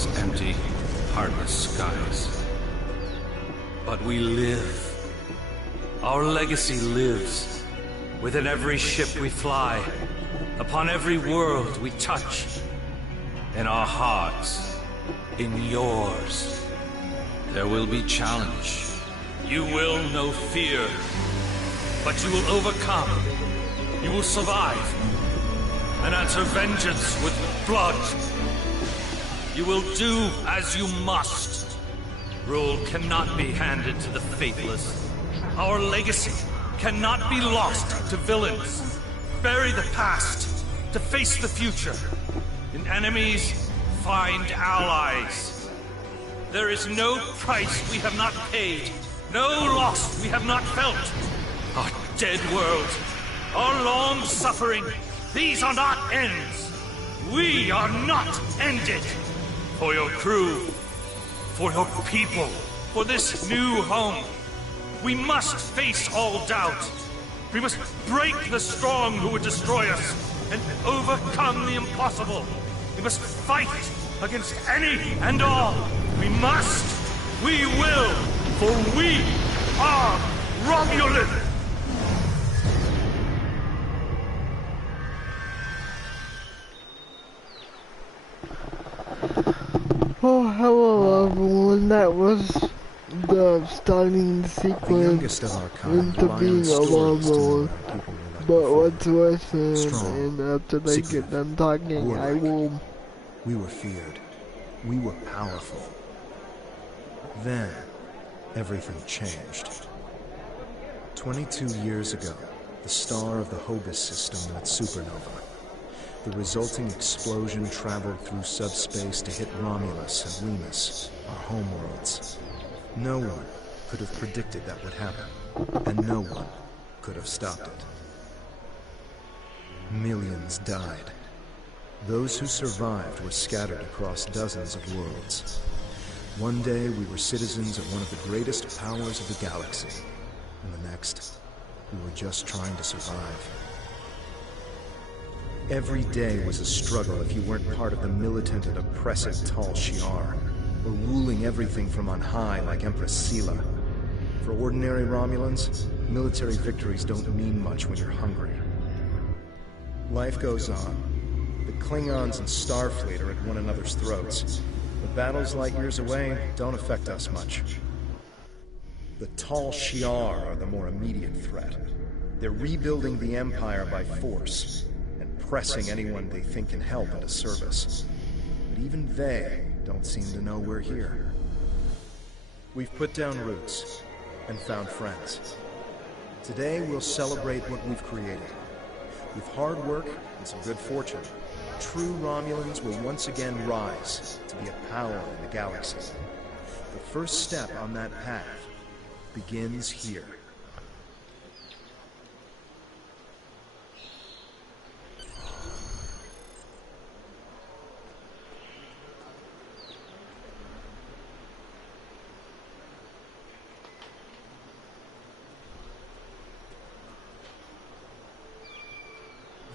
across empty, heartless skies. But we live. Our legacy lives within every ship we fly, upon every world we touch, in our hearts, in yours. There will be challenge. You will know fear, but you will overcome. You will survive and answer vengeance with blood. You will do as you must. Rule cannot be handed to the faithless. Our legacy cannot be lost to villains. Bury the past to face the future. In enemies, find allies. There is no price we have not paid, no loss we have not felt. Our dead world, our long suffering, these are not ends. We are not ended. For your crew, for your people, for this new home, we must face all doubt. We must break the strong who would destroy us and overcome the impossible. We must fight against any and all. We must, we will, for we are Romulan. Oh, hello everyone, that was the starting sequence into being a Romulan. But what's worse and after they get done talking, I will... We were feared. We were powerful. Then, everything changed. 22 years ago, the star of the Hobus system went supernova. The resulting explosion traveled through subspace to hit Romulus and Remus, our homeworlds. No one could have predicted that would happen, and no one could have stopped it. Millions died. Those who survived were scattered across dozens of worlds. One day we were citizens of one of the greatest powers of the galaxy, and the next, we were just trying to survive. Every day was a struggle if you weren't part of the militant and oppressive Tal Shiar, or ruling everything from on high like Empress Sela. For ordinary Romulans, military victories don't mean much when you're hungry. Life goes on. The Klingons and Starfleet are at one another's throats. But battles light years away don't affect us much. The Tal Shiar are the more immediate threat. They're rebuilding the Empire by force, and pressing anyone they think can help into service. But even they don't seem to know we're here. We've put down roots, and found friends. Today we'll celebrate what we've created. With hard work and some good fortune, true Romulans will once again rise to be a power in the galaxy. The first step on that path begins here.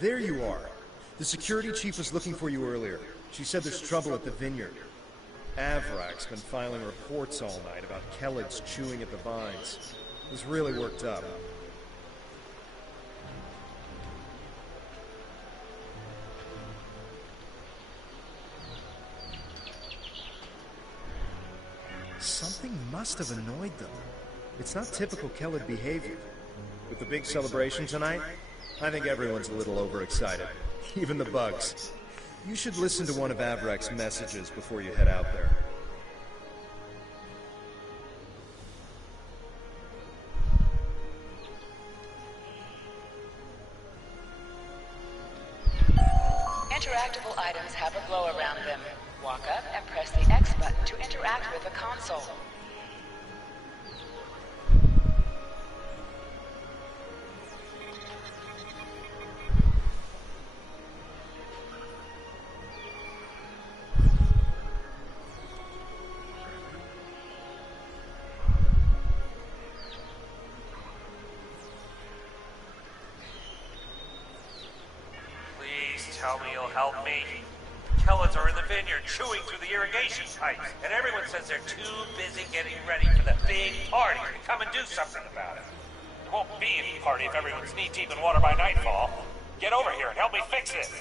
There you are. The security chief was looking for you earlier. She said there's trouble at the vineyard. Avrak's been filing reports all night about Kellids chewing at the vines. He's really worked up. Something must have annoyed them. It's not typical Kellid behavior. With the big celebration tonight, I think everyone's a little overexcited. Even the bugs. You should listen to one of Avrak's messages before you head out there. Interactable items have a glow around them. Walk up and press the X button to interact with the console. Tell me you'll help me. Kellids are in the vineyard chewing through the irrigation pipes, and everyone says they're too busy getting ready for the big party to come and do something about it. There won't be any party if everyone's knee-deep in water by nightfall. Get over here and help me fix this.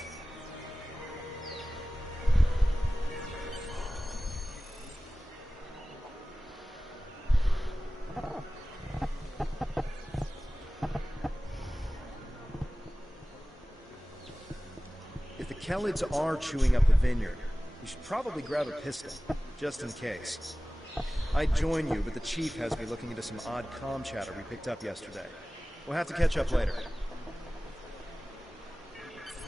If the Kellids are chewing up the vineyard, you should probably grab a pistol, just in case. I'd join you, but the chief has me looking into some odd comm chatter we picked up yesterday. We'll have to catch up later.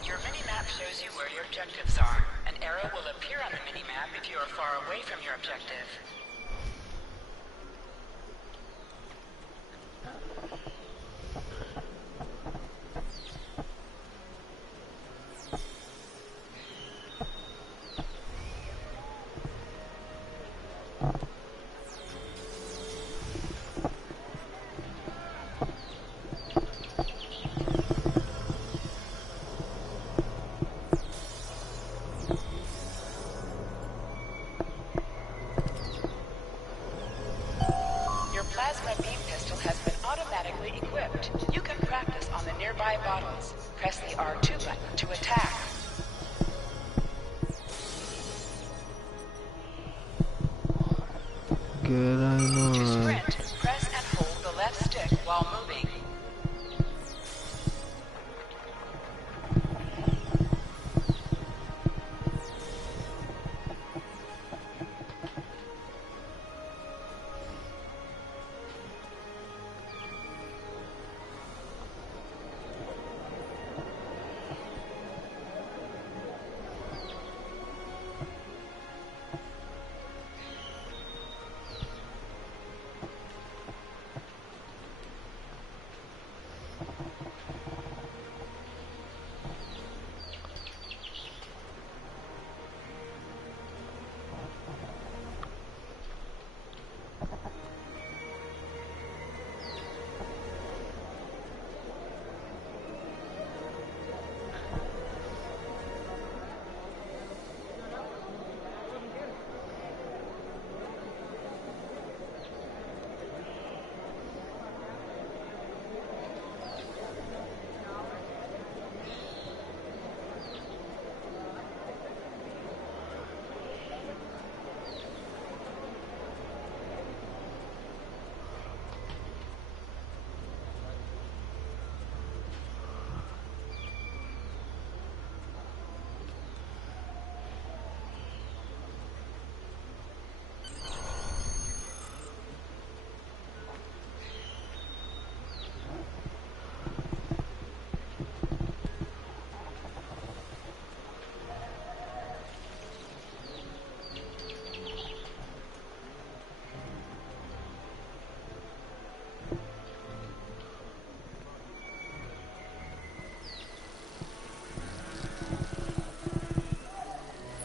Your mini-map shows you where your objectives are. An arrow will appear on the mini-map if you are far away from your objective. Bottles. Press the R2 button to attack. Good, I know. To sprint, press and hold the left stick while moving.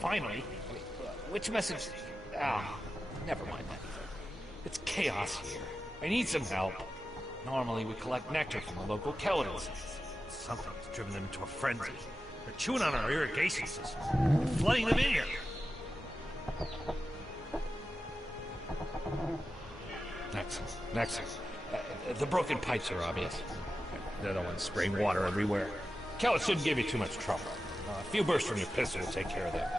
Finally? Which message? Ah, never mind that. It's chaos here. I need some help. Normally we collect nectar from the local Kellids. Something has driven them into a frenzy. They're chewing on our irrigation system, flooding the vineyard. Next. The broken pipes are obvious. They're the ones spraying water everywhere. Kellids shouldn't give you too much trouble. A few bursts from your pistol will take care of that.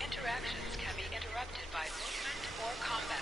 Interactions can be interrupted by movement or combat.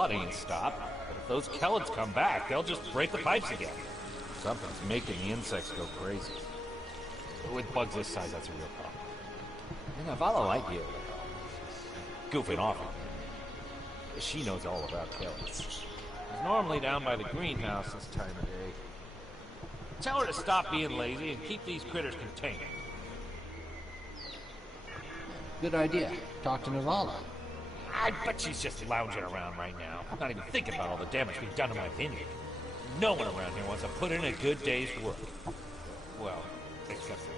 flooding and stop, but if those Kellids come back, they'll just break the pipes again. Something's making the insects go crazy. With bugs this size, that's a real problem. And Navala might be able to help. Goofing off on me. She knows all about Kellids. She's normally down by the greenhouse this time of day. Tell her to stop being lazy and keep these critters contained. Good idea. Talk to Navala. I bet she's just lounging around right now, not even thinking about all the damage being done to my vineyard. No one around here wants to put in a good day's work. Well, except for me.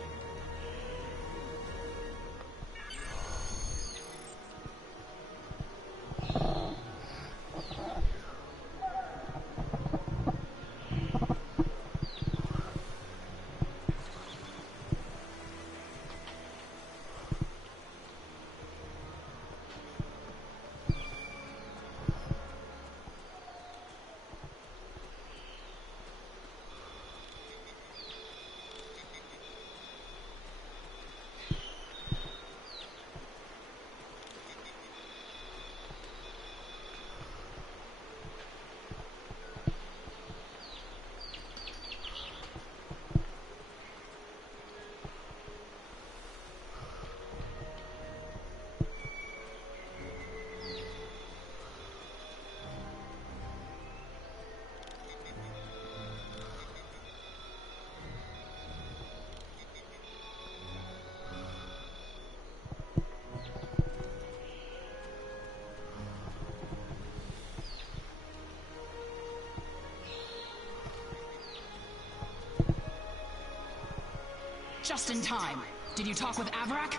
Just in time. Did you talk with Avrak?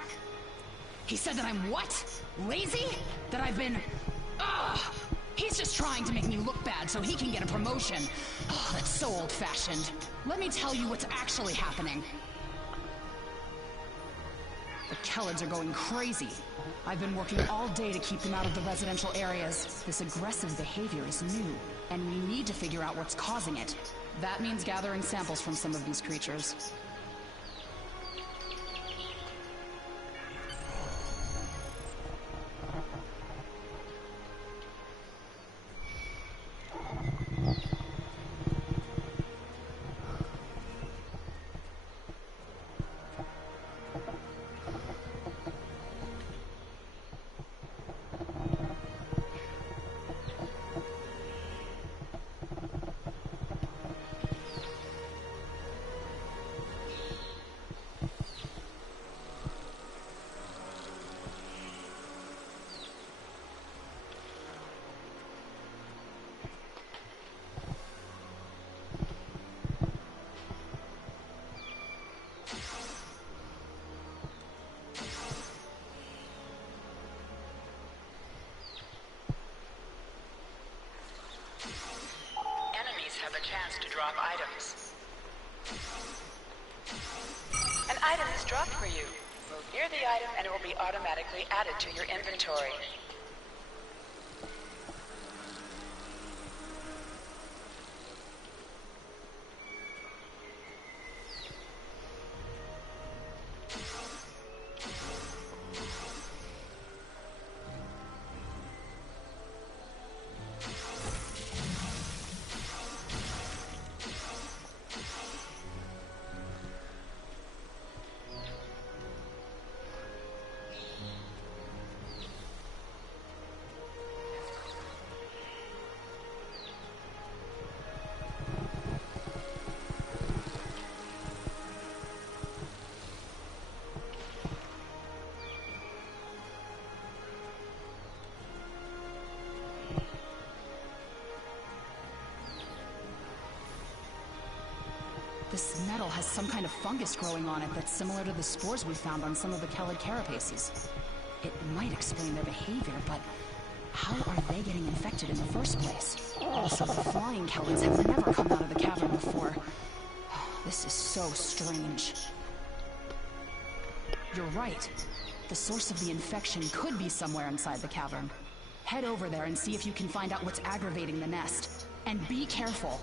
He said that I'm what? Lazy? That I've been... Ugh! He's just trying to make me look bad so he can get a promotion. Oh, that's so old-fashioned. Let me tell you what's actually happening. The Kellids are going crazy. I've been working all day to keep them out of the residential areas. This aggressive behavior is new, and we need to figure out what's causing it. That means gathering samples from some of these creatures. Have a chance to drop items. An item is dropped for you. Move near the item and it will be automatically added to your inventory. This metal has some kind of fungus growing on it that's similar to the spores we found on some of the Kellid carapaces. It might explain their behavior, but how are they getting infected in the first place? Also, the flying Kellids have never come out of the cavern before. This is so strange. You're right. The source of the infection could be somewhere inside the cavern. Head over there and see if you can find out what's aggravating the nest. And be careful.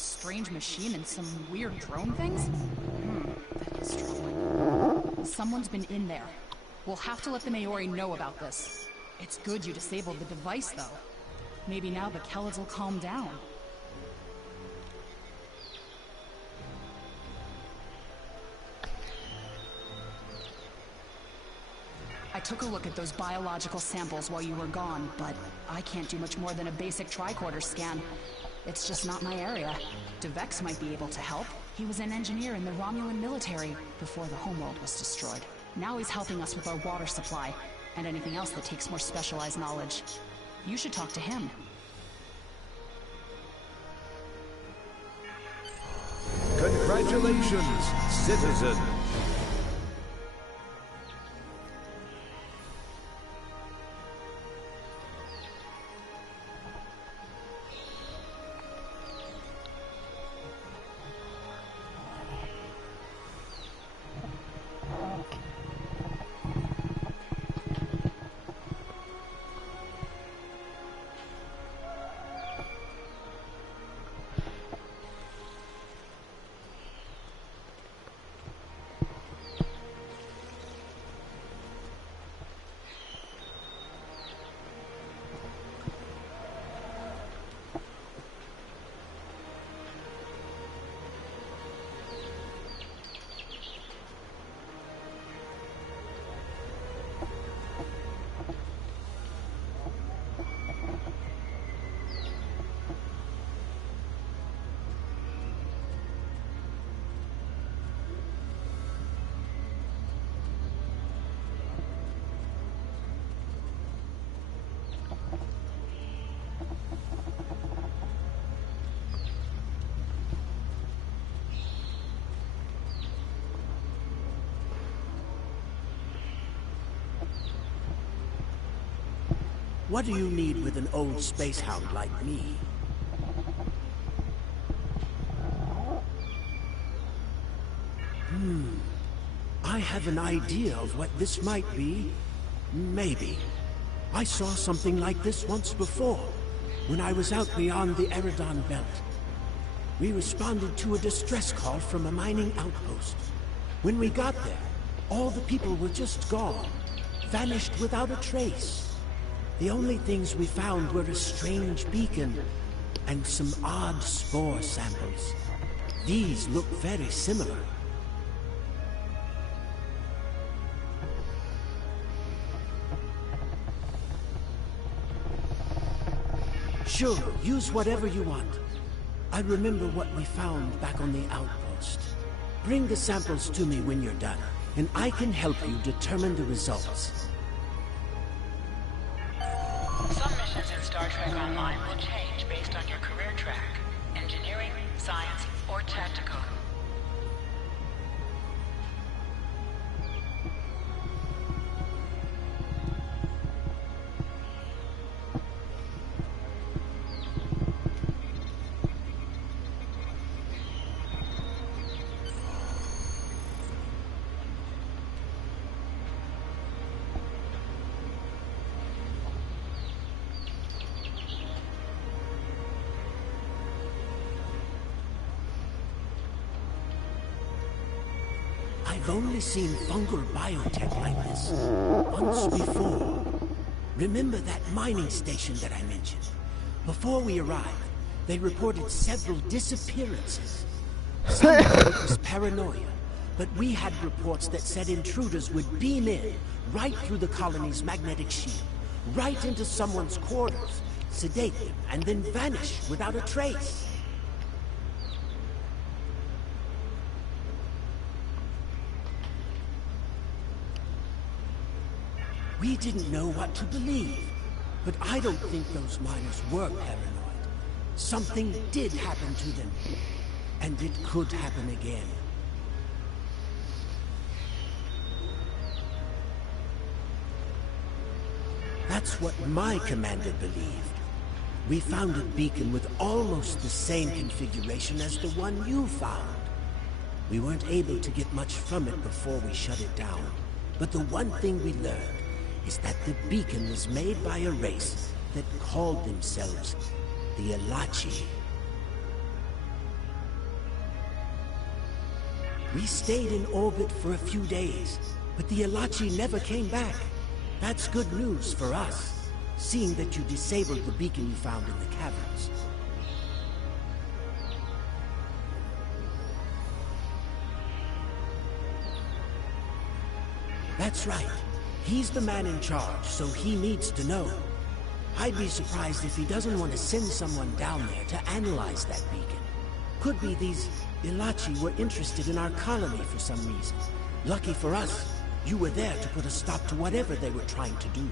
strange machine and some weird drone things? That is troubling. Someone's been in there. We'll have to let the Maori know about this. It's good you disabled the device, though. Maybe now the Kellids will calm down. I took a look at those biological samples while you were gone, but I can't do much more than a basic tricorder scan. It's just not my area. DeVex might be able to help. He was an engineer in the Romulan military before the homeworld was destroyed. Now he's helping us with our water supply, and anything else that takes more specialized knowledge. You should talk to him. Congratulations, citizen! What do you need with an old space hound like me? I have an idea of what this might be. Maybe. I saw something like this once before, when I was out beyond the Eridon Belt. We responded to a distress call from a mining outpost. When we got there, all the people were just gone, vanished without a trace. The only things we found were a strange beacon and some odd spore samples. These look very similar. Sure, use whatever you want. I remember what we found back on the outpost. Bring the samples to me when you're done, and I can help you determine the results. Some missions in Star Trek Online will change based on your career track. Engineering, science, or tactical. I've only seen fungal biotech like this once before. Remember that mining station that I mentioned? Before we arrived, they reported several disappearances. Some thought it was paranoia, but we had reports that said intruders would beam in right through the colony's magnetic shield, right into someone's quarters, sedate them, and then vanish without a trace. We didn't know what to believe, but I don't think those miners were paranoid. Something did happen to them, and it could happen again. That's what my commander believed. We found a beacon with almost the same configuration as the one you found. We weren't able to get much from it before we shut it down, but the one thing we learned is that the beacon was made by a race that called themselves the Elachi. We stayed in orbit for a few days, but the Elachi never came back. That's good news for us, seeing that you disabled the beacon you found in the caverns. That's right. He's the man in charge, so he needs to know. I'd be surprised if he doesn't want to send someone down there to analyze that beacon. Could be these Elachi were interested in our colony for some reason. Lucky for us, you were there to put a stop to whatever they were trying to do.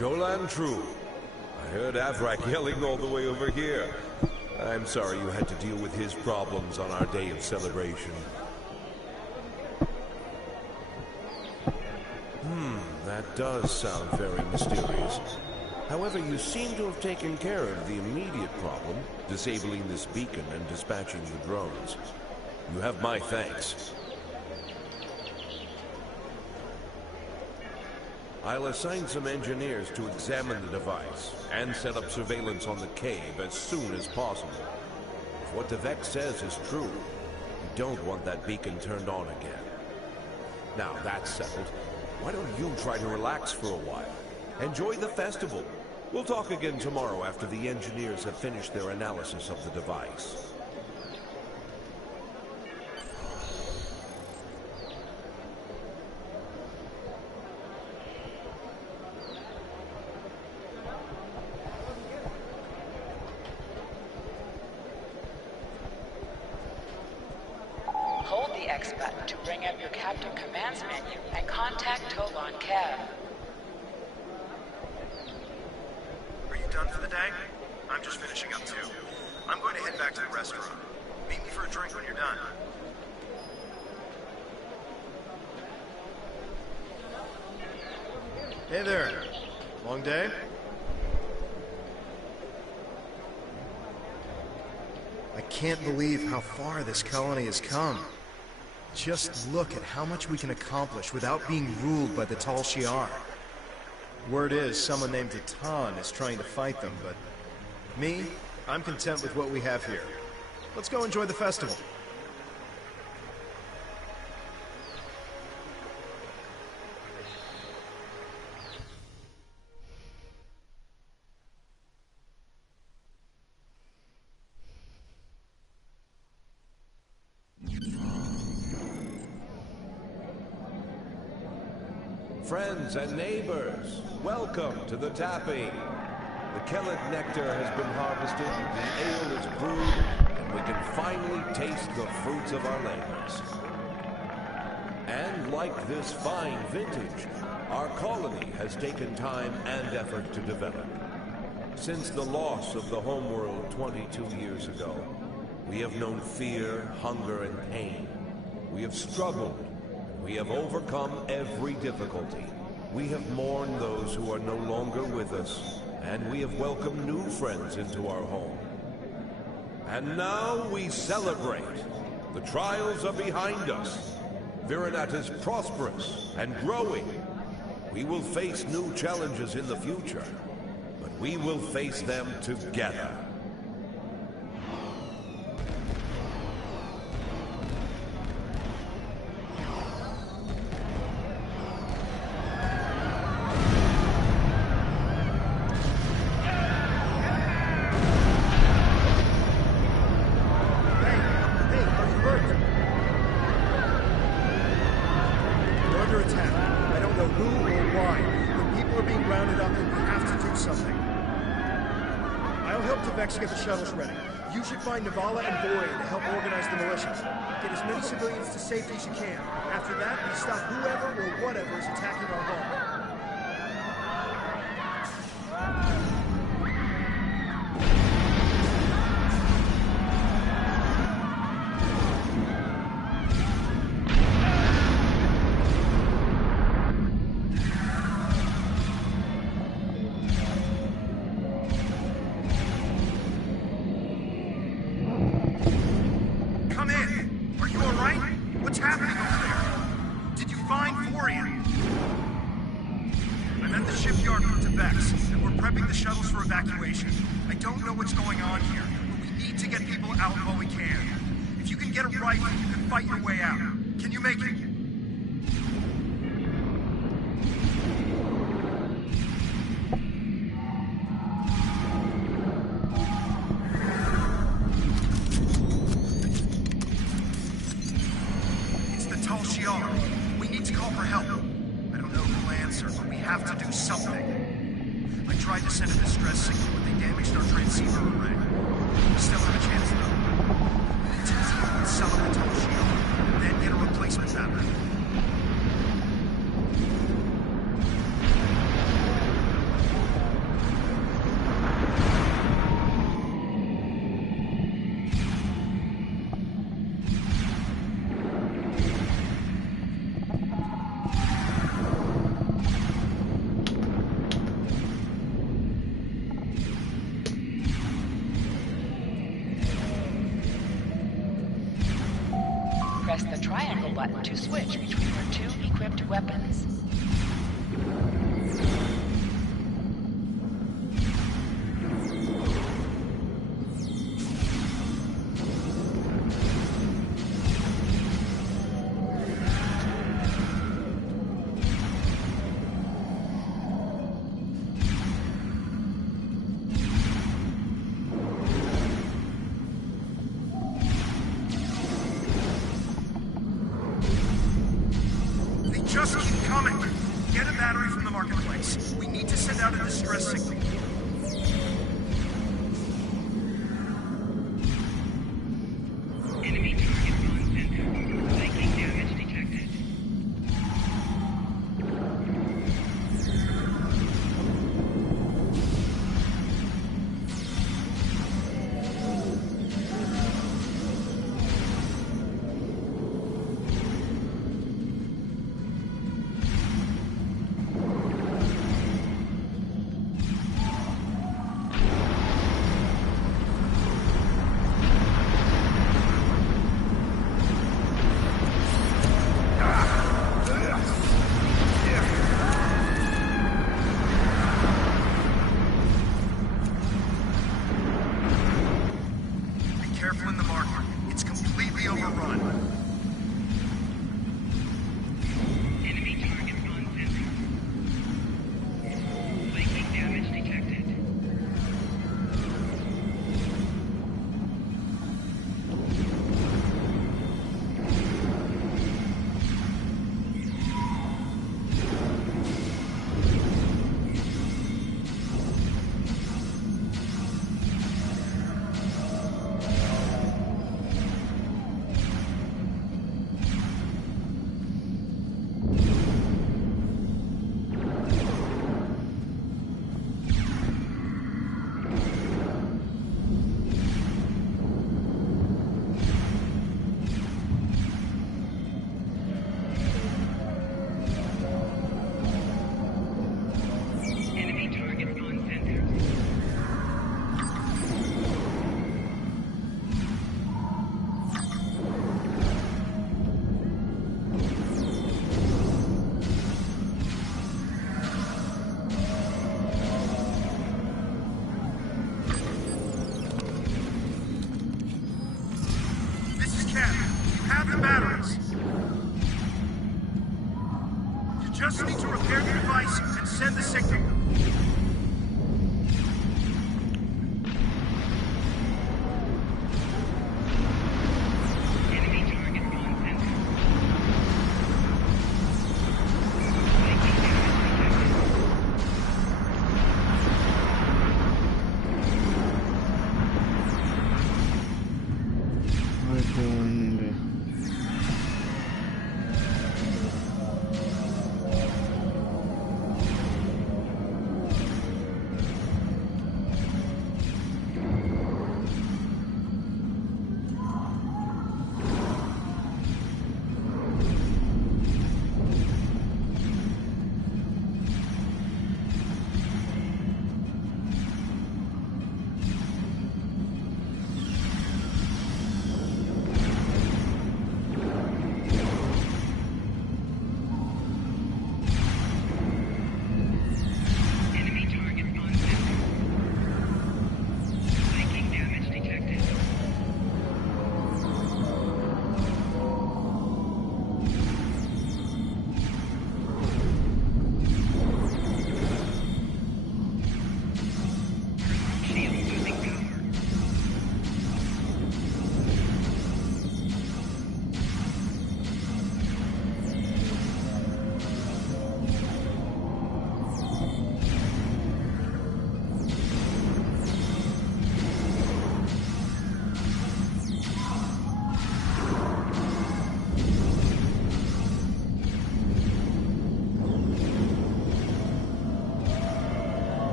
Jolan True. I heard Avrak yelling all the way over here. I'm sorry you had to deal with his problems on our day of celebration. That does sound very mysterious. However, you seem to have taken care of the immediate problem, disabling this beacon and dispatching the drones. You have my thanks. I'll assign some engineers to examine the device and set up surveillance on the cave as soon as possible. If what Devek says is true, we don't want that beacon turned on again. Now that's settled, why don't you try to relax for a while? Enjoy the festival. We'll talk again tomorrow after the engineers have finished their analysis of the device. Hold the X button to bring up your Captain Commands menu and contact Tolan Kev. Are you done for the day? I'm just finishing up too. I'm going to head back to the restaurant. Meet me for a drink when you're done. Hey there. Long day? I can't believe how far this colony has come. Just look at how much we can accomplish without being ruled by the Tal Shiar. Word is, someone named Titan is trying to fight them, but me, I'm content with what we have here. Let's go enjoy the festival. Friends and neighbors, welcome to the tapping. The Kellet nectar has been harvested, the ale is brewed, and we can finally taste the fruits of our labors. And like this fine vintage, our colony has taken time and effort to develop. Since the loss of the homeworld 22 years ago, we have known fear, hunger, and pain. We have struggled. We have overcome every difficulty. We have mourned those who are no longer with us, and we have welcomed new friends into our home. And now we celebrate. The trials are behind us. Virinat is prosperous and growing. We will face new challenges in the future, but we will face them together. Get the shuttles ready. You should find Navala and Borean to help organize the militia. Get as many civilians to safety as you can. After that, we stop whoever or whatever is attacking our home. Press the triangle button to switch between your two equipped weapons. Just keep coming. Get a battery from the marketplace. We need to send out a distress signal. Enemy target on center. Psychic damage detected. Just need to repair the device and send the signal. Enemy target on center.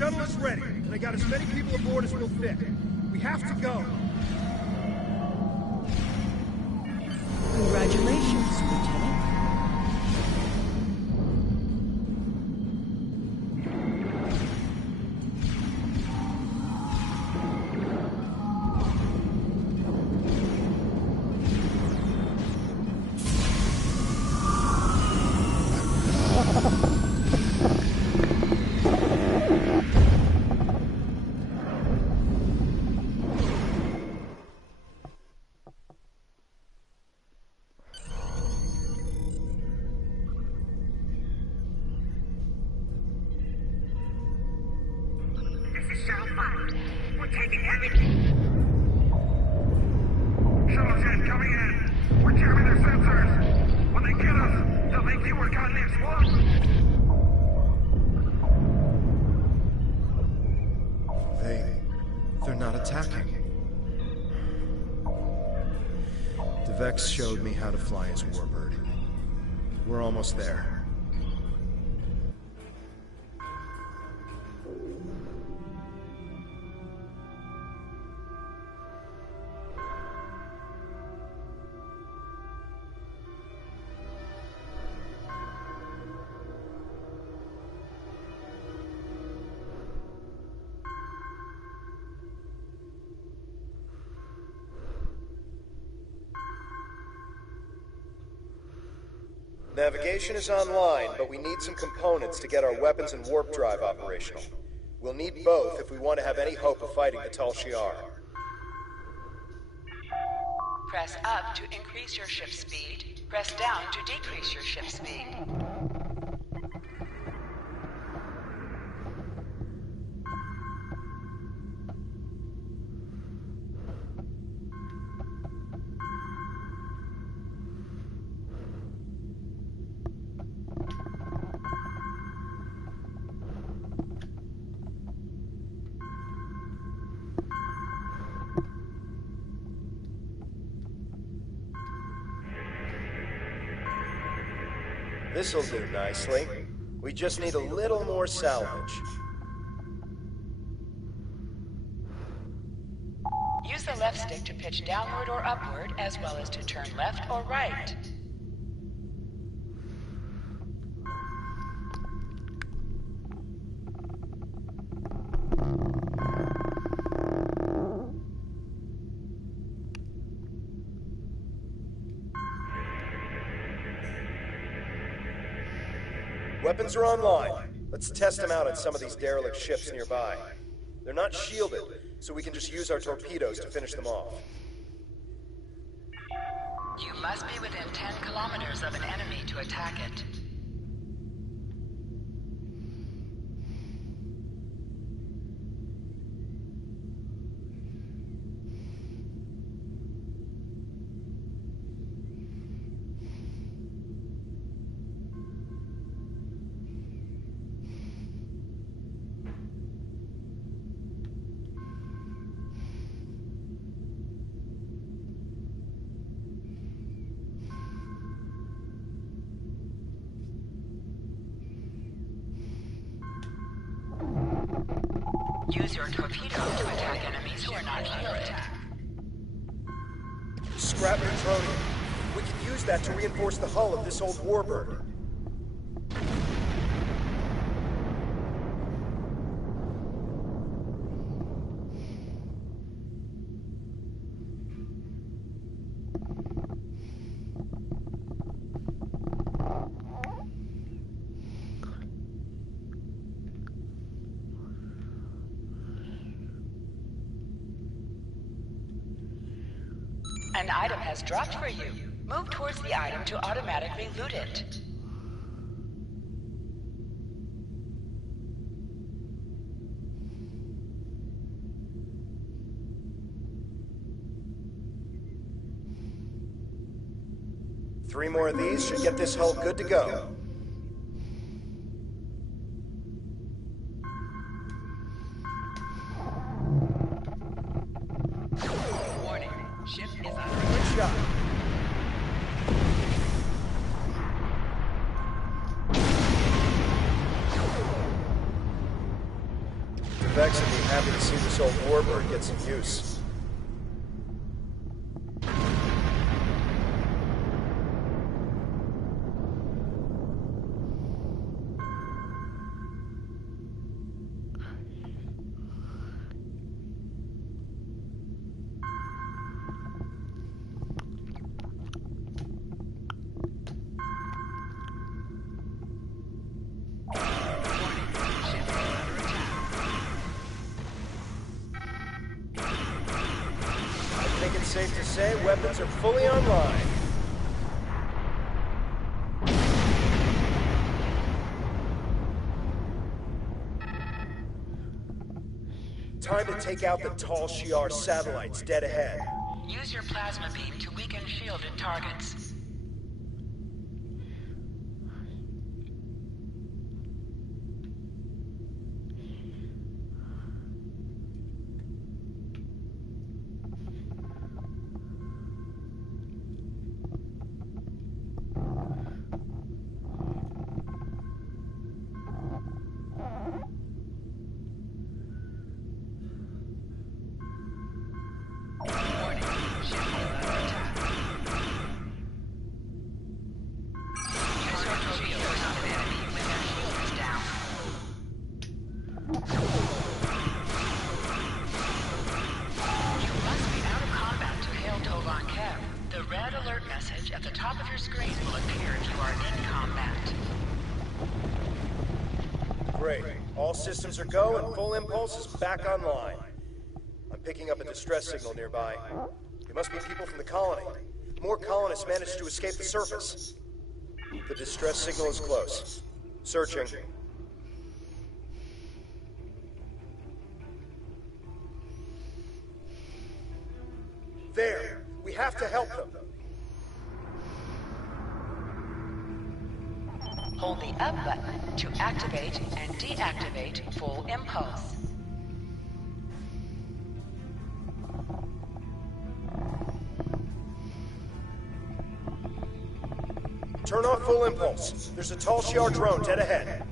Shuttle is ready, and I got as many people aboard as will fit. We have to go. Congratulations, Lieutenant. We're taking everything. Shuttle's in, coming in. We're jamming their sensors. When they get us, they'll think you were goddamn swamp. They're not attacking. Vex showed me how to fly his warbird. We're almost there. Navigation is online, but we need some components to get our weapons and warp drive operational. We'll need both if we want to have any hope of fighting the Tal Shiar. Press up to increase your ship speed. Press down to decrease your ship speed. This'll do nicely. We just need a little more salvage. Use the left stick to pitch downward or upward, as well as to turn left or right. Weapons are online. Let's test them out at some of these derelict ships nearby. They're not shielded, so we can just use our torpedoes to finish them off. You must be within 10 kilometers of an enemy to attack it. Use your torpedo to attack enemies who are not shielded. Scrap neutronium. We can use that to reinforce the hull of this old warbird. An item has dropped for you. Move towards the item to automatically loot it. Three more of these should get this hull good to go. Warning, ship is under Good shot. Vex would be happy to see this old warbird get some use. I think it's safe to say weapons are fully online. Time to take out the tall Shi'ar satellites dead ahead. Use your plasma beam to weaken shielded targets. Warning, ship is under attack. Use your torpedoes on an enemy when their shield is down. You must be out of combat to hail Tovan Kev. The red alert message at the top of your screen will appear if you are in combat. Great. All systems are go and full impulse is back online. I'm picking up a distress signal nearby. It must be people from the colony. More colonists managed to escape the surface. The distress signal is close. Searching. There! We have to help them! Hold the up button to activate and deactivate full impulse. Turn off full impulse. There's a tall Shi'ar drone dead ahead.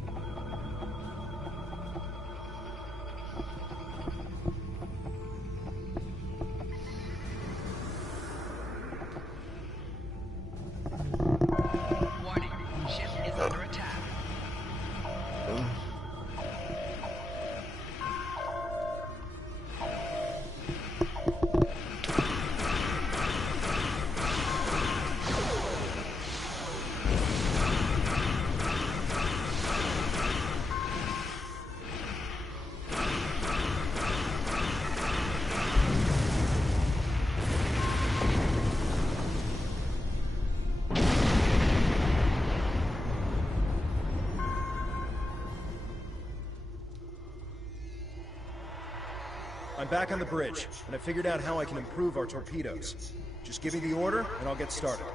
I'm back on the bridge, and I figured out how I can improve our torpedoes. Just give me the order, and I'll get started.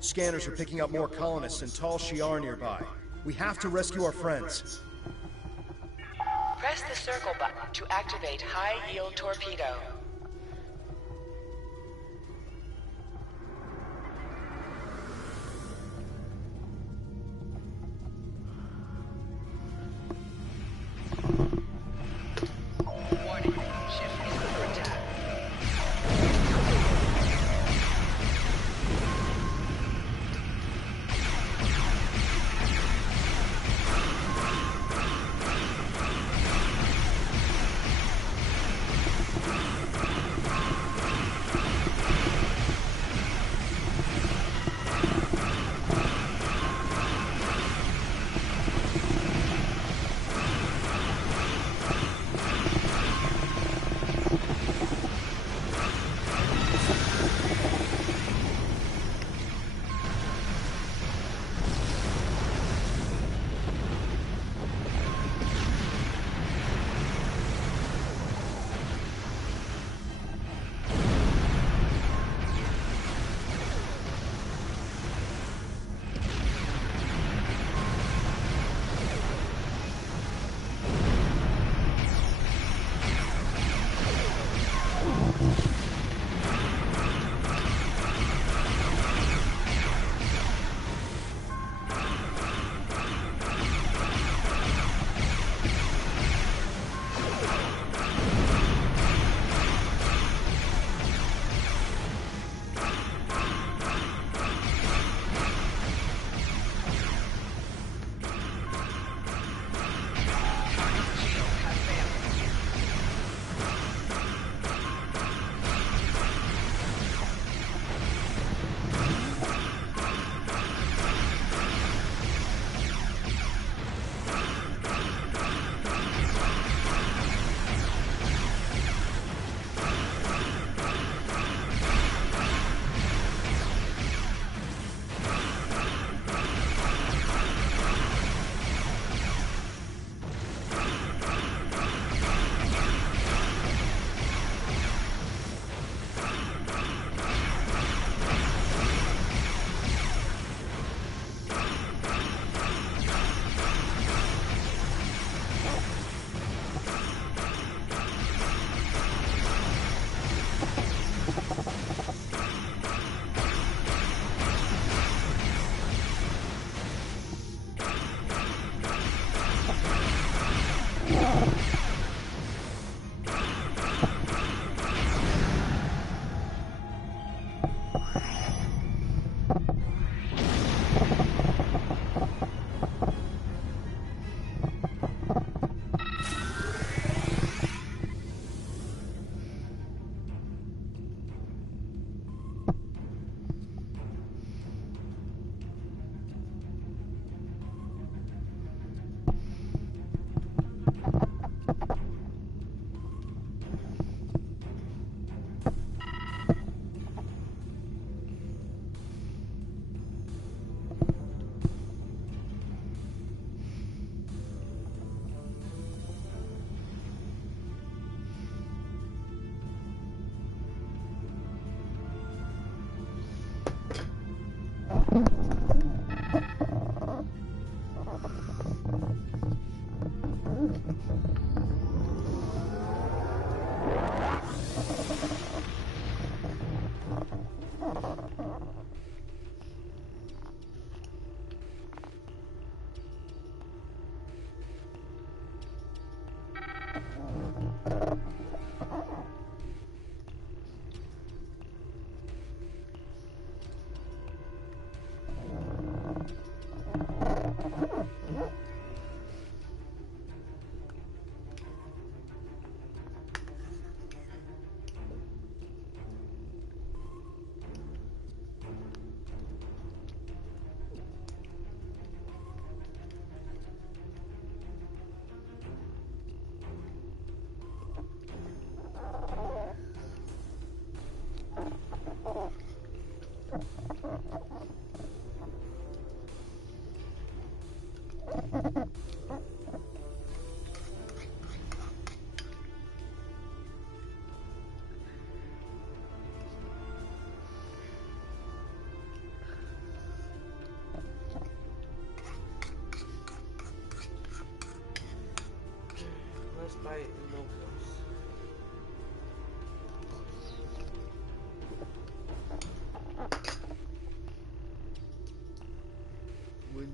Scanners are picking up more colonists in Tal Shiar nearby. We have to rescue our friends. Press the circle button to activate high-yield torpedo. Warning, ship is under attack.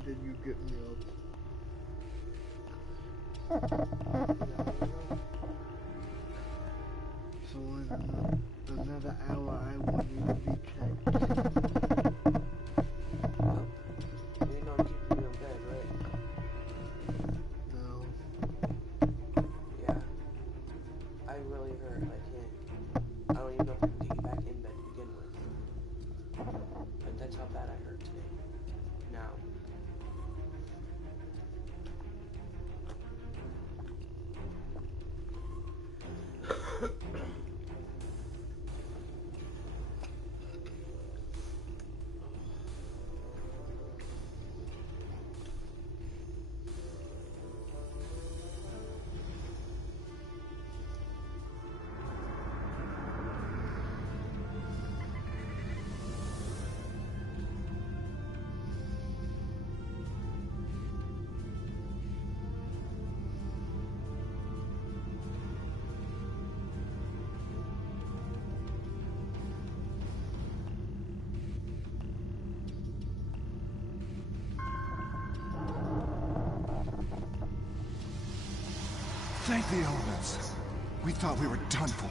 then you get me up. So in another hour I won't even be checked. You're not keeping you in bed, right? No. Yeah. I really hurt. I don't even know if I can get you back in bed to begin with. But that's how bad I hurt today. Now. Thank the elements. We thought we were done for.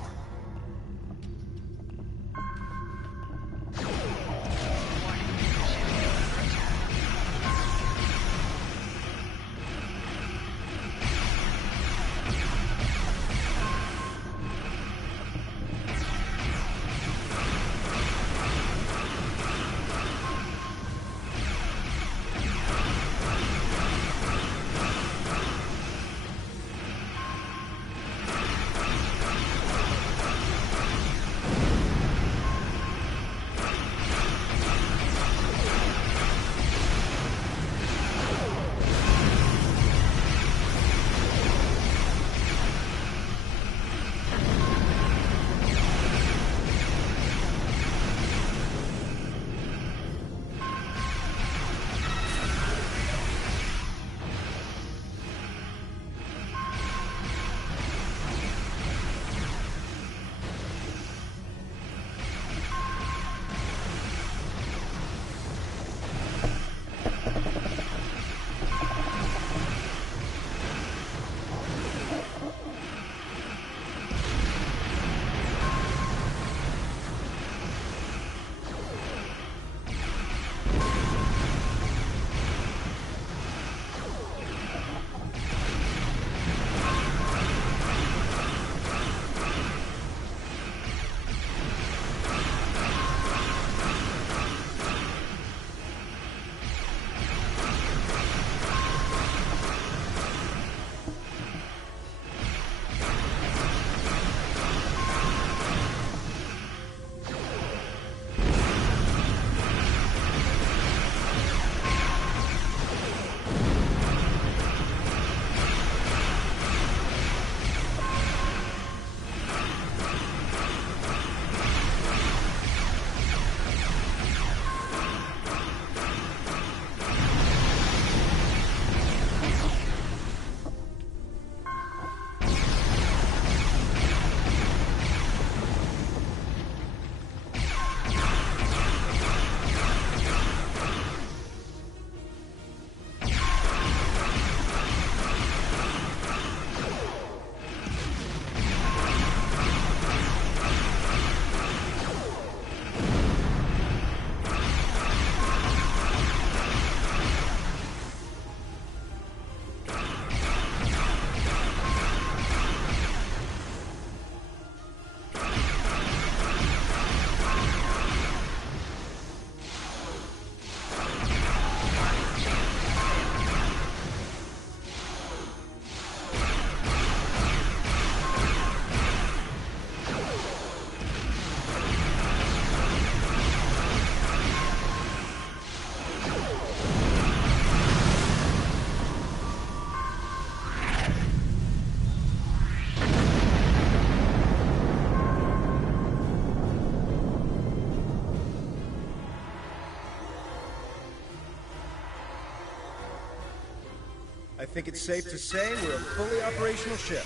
I think it's safe to say we're a fully operational ship.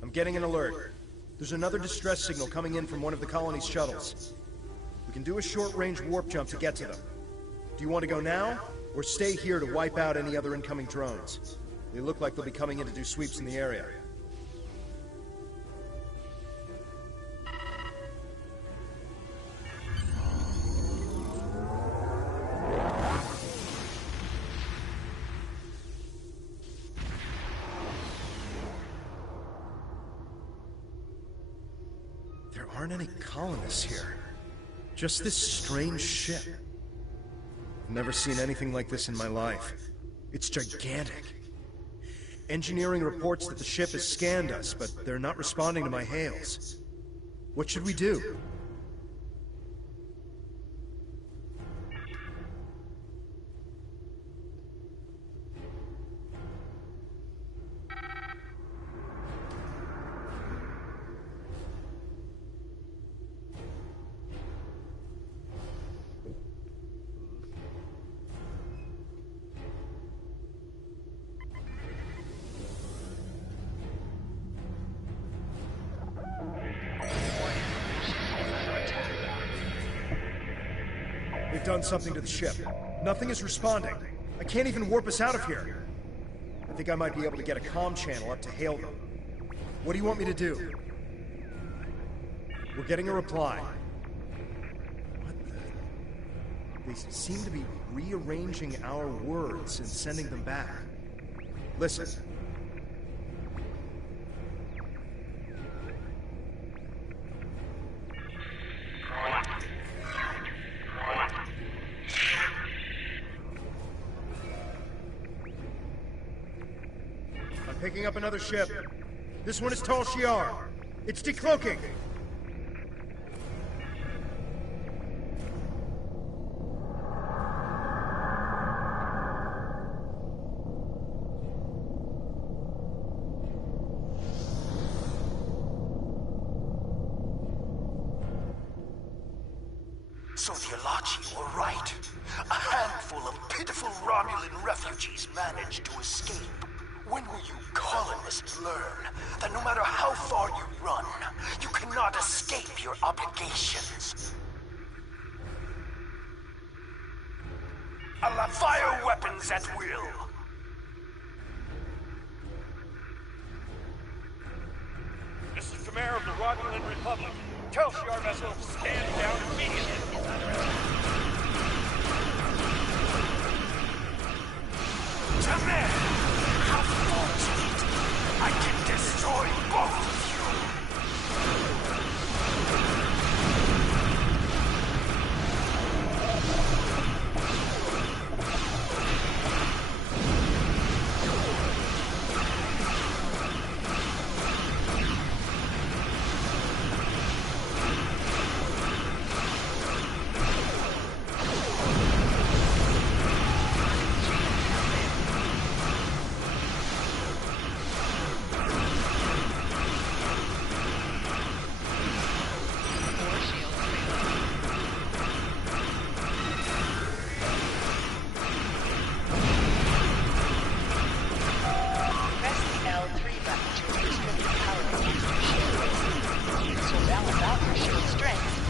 I'm getting an alert. There's another distress signal coming in from one of the colony's shuttles. We can do a short-range warp jump to get to them. Do you want to go now, or stay here to wipe out any other incoming drones. They look like they'll be coming in to do sweeps in the area. There aren't any colonists here. Just this strange ship. I've never seen anything like this in my life. It's gigantic. Engineering reports that the ship has scanned us, but they're not responding to my hails. What should we do? They've done something to the ship. Nothing is responding. I can't even warp us out of here. I think I might be able to get a comm channel up to hail them. What do you want me to do? We're getting a reply. What the... They seem to be rearranging our words and sending them back. Listen. Picking up another ship. This one is Tal Shiar. It's decloaking. So the Alachi were right. A handful of pitiful Romulan refugees managed to escape. When will you colonists learn that no matter how far you run, you cannot escape your obligations? Allah, fire weapons at will! This is the mayor of the Romulan Republic. Tell Shiar vessel to stand down immediately. Tamer! How fortunate! I can destroy both of you!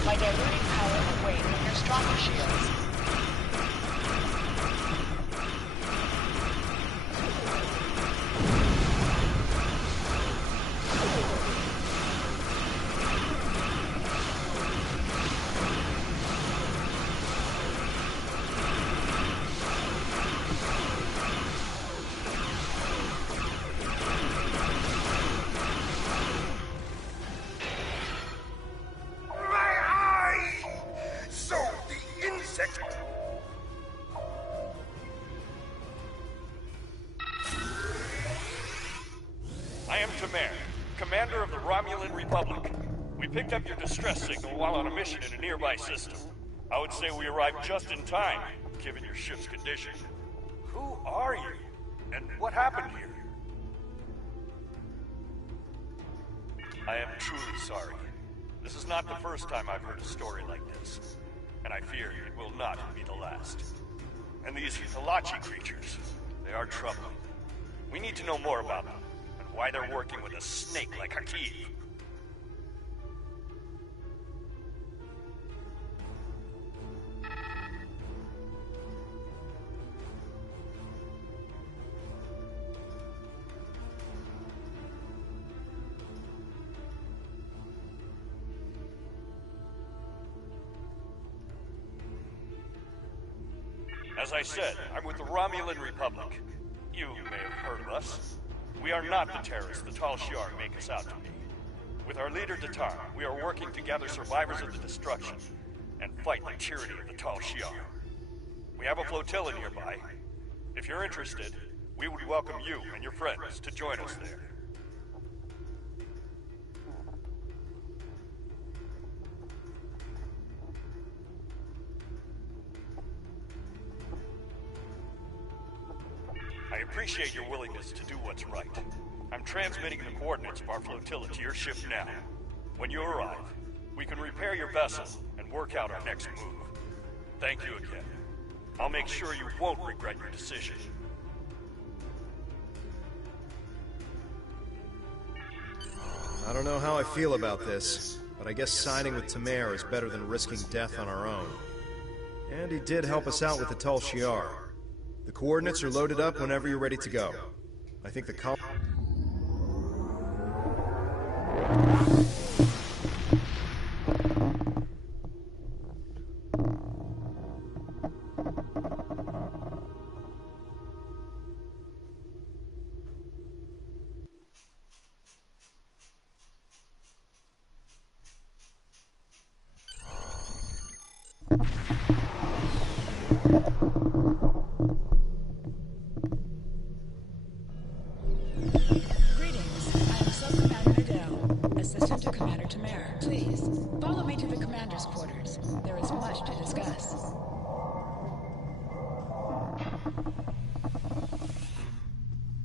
By diverting power away from your stronger shields. I am Tamer, commander of the Romulan Republic. We picked up your distress signal while on a mission in a nearby system. I would say we arrived just in time, given your ship's condition. Who are you? And what happened here? I am truly sorry. This is not the first time I've heard a story like this, and I fear it will not be the last. And these Alachi creatures, they are troubling. We need to know more about them, and why they're working with a snake like Hakeem. As I said, I'm with the Romulan Republic. You may have heard of us. We are not the terrorists the Tal Shiar make us out to be. With our leader Datar, we are working to gather survivors of the destruction and fight the tyranny of the Tal Shiar. We have a flotilla nearby. If you're interested, we would welcome you and your friends to join us there. I appreciate your willingness to do what's right. I'm transmitting the coordinates of our flotilla to your ship now. When you arrive, we can repair your vessel and work out our next move. Thank you again. I'll make sure you won't regret your decision. I don't know how I feel about this, but I guess siding with Tamer is better than risking death on our own. And he did help us out with the Tal Shiar. The coordinates are loaded up whenever you're ready to go. I think the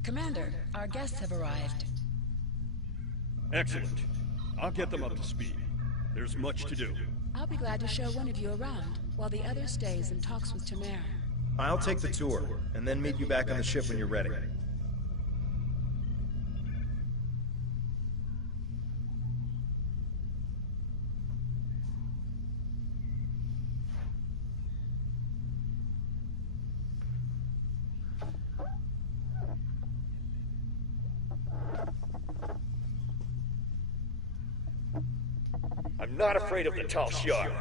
Commander, our guests have arrived. Excellent. I'll get them up to speed. There's much to do. I'll be glad to show one of you around, while the other stays and talks with Tamer. I'll take the tour, and then meet you back on the ship when you're ready. I'm not afraid of the Tal Shiar.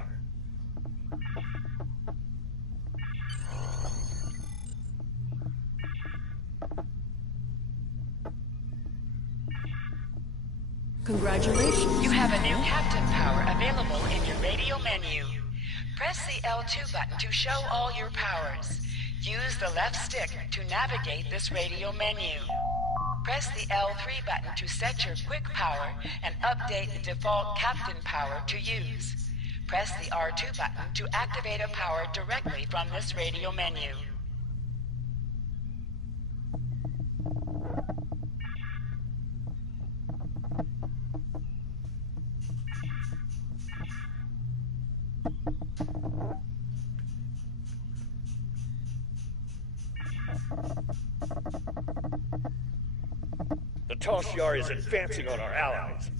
Congratulations. You have a new captain power available in your radio menu. Press the L2 button to show all your powers. Use the left stick to navigate this radio menu. Press the L3 button to set your quick power and update the default captain power to use. Press the R2 button to activate a power directly from this radio menu. The Tal Shiar is advancing on our allies.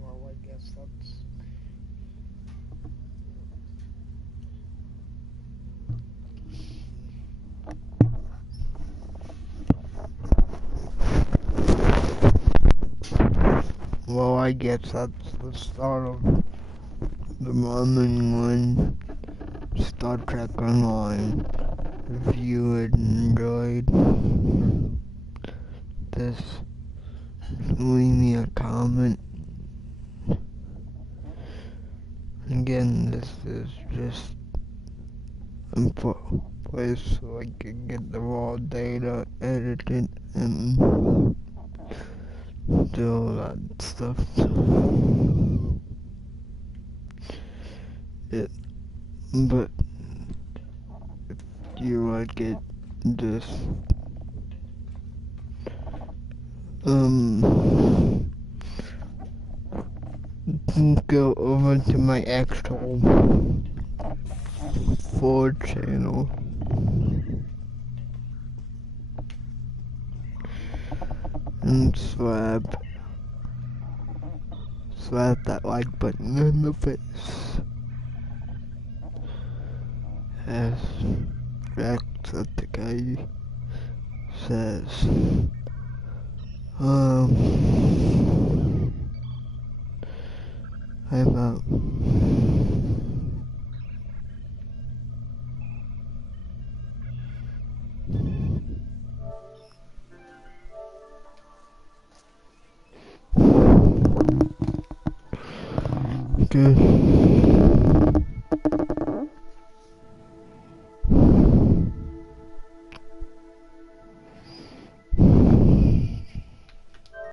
Well, I guess that's... Well, I guess that's the start of the morning when Star Trek Online. If you enjoyed this, leave me a comment. Again, this is just a place so I can get the raw data edited and do all that stuff. but you like it, just go over to my actual 4 channel and slap that like button in the face, as Jacksepticeye says. I'm out. Okay.